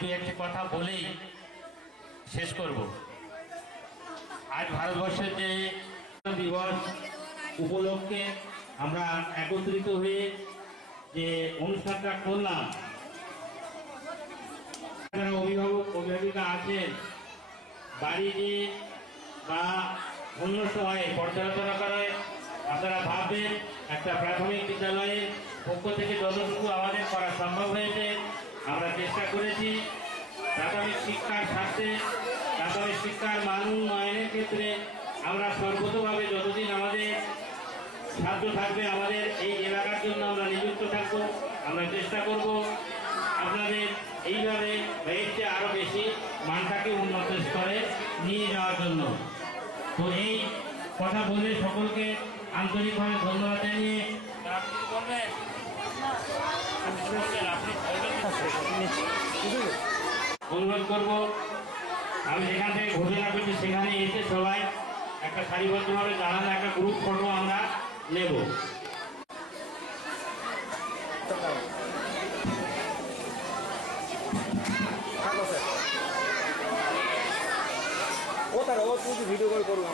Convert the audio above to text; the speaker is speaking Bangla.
দু একটি কথা বলেই শেষ করব। আজ ভারতবর্ষের যে দিবস উপলক্ষে আমরা একত্রিত হয়ে যে অনুষ্ঠানটা করলাম, যারা অভিভাবক অভিভাবিকা আছেন, বাড়িতে বা অন্য সময়ে পর্যালোচনা করায় আপনারা ভাববেন একটা প্রাথমিক বিদ্যালয়ের পক্ষ থেকে যতটুকু আমাদের করা সম্ভব হয়েছে আমরা চেষ্টা করেছি। প্রাথমিক শিক্ষার স্বার্থে, প্রাথমিক শিক্ষার মান উন্নয়নের ক্ষেত্রে আমরা সর্বতভাবে যতদিন আমাদের সাধ্য থাকবে আমাদের এই এলাকার জন্য আমরা নিযুক্ত থাকবো, আমরা চেষ্টা করব আপনাদের এইভাবে হয়েছে আরো বেশি মানটাকে উন্নত স্তরে নিয়ে যাওয়ার জন্য। তো এই কথা বলে সকলকে আন্তরিকভাবে ধন্যবাদ জানিয়ে অনুরোধ করব, আমি যেখান থেকে ঘোষণা করছি সেখানে এসে সবাই একটা সারিবদ্ধভাবে দাঁড়ানো একটা গ্রুপ ফটো আমরা নেব। ও তারা ও তুই ভিডিও কল করবো।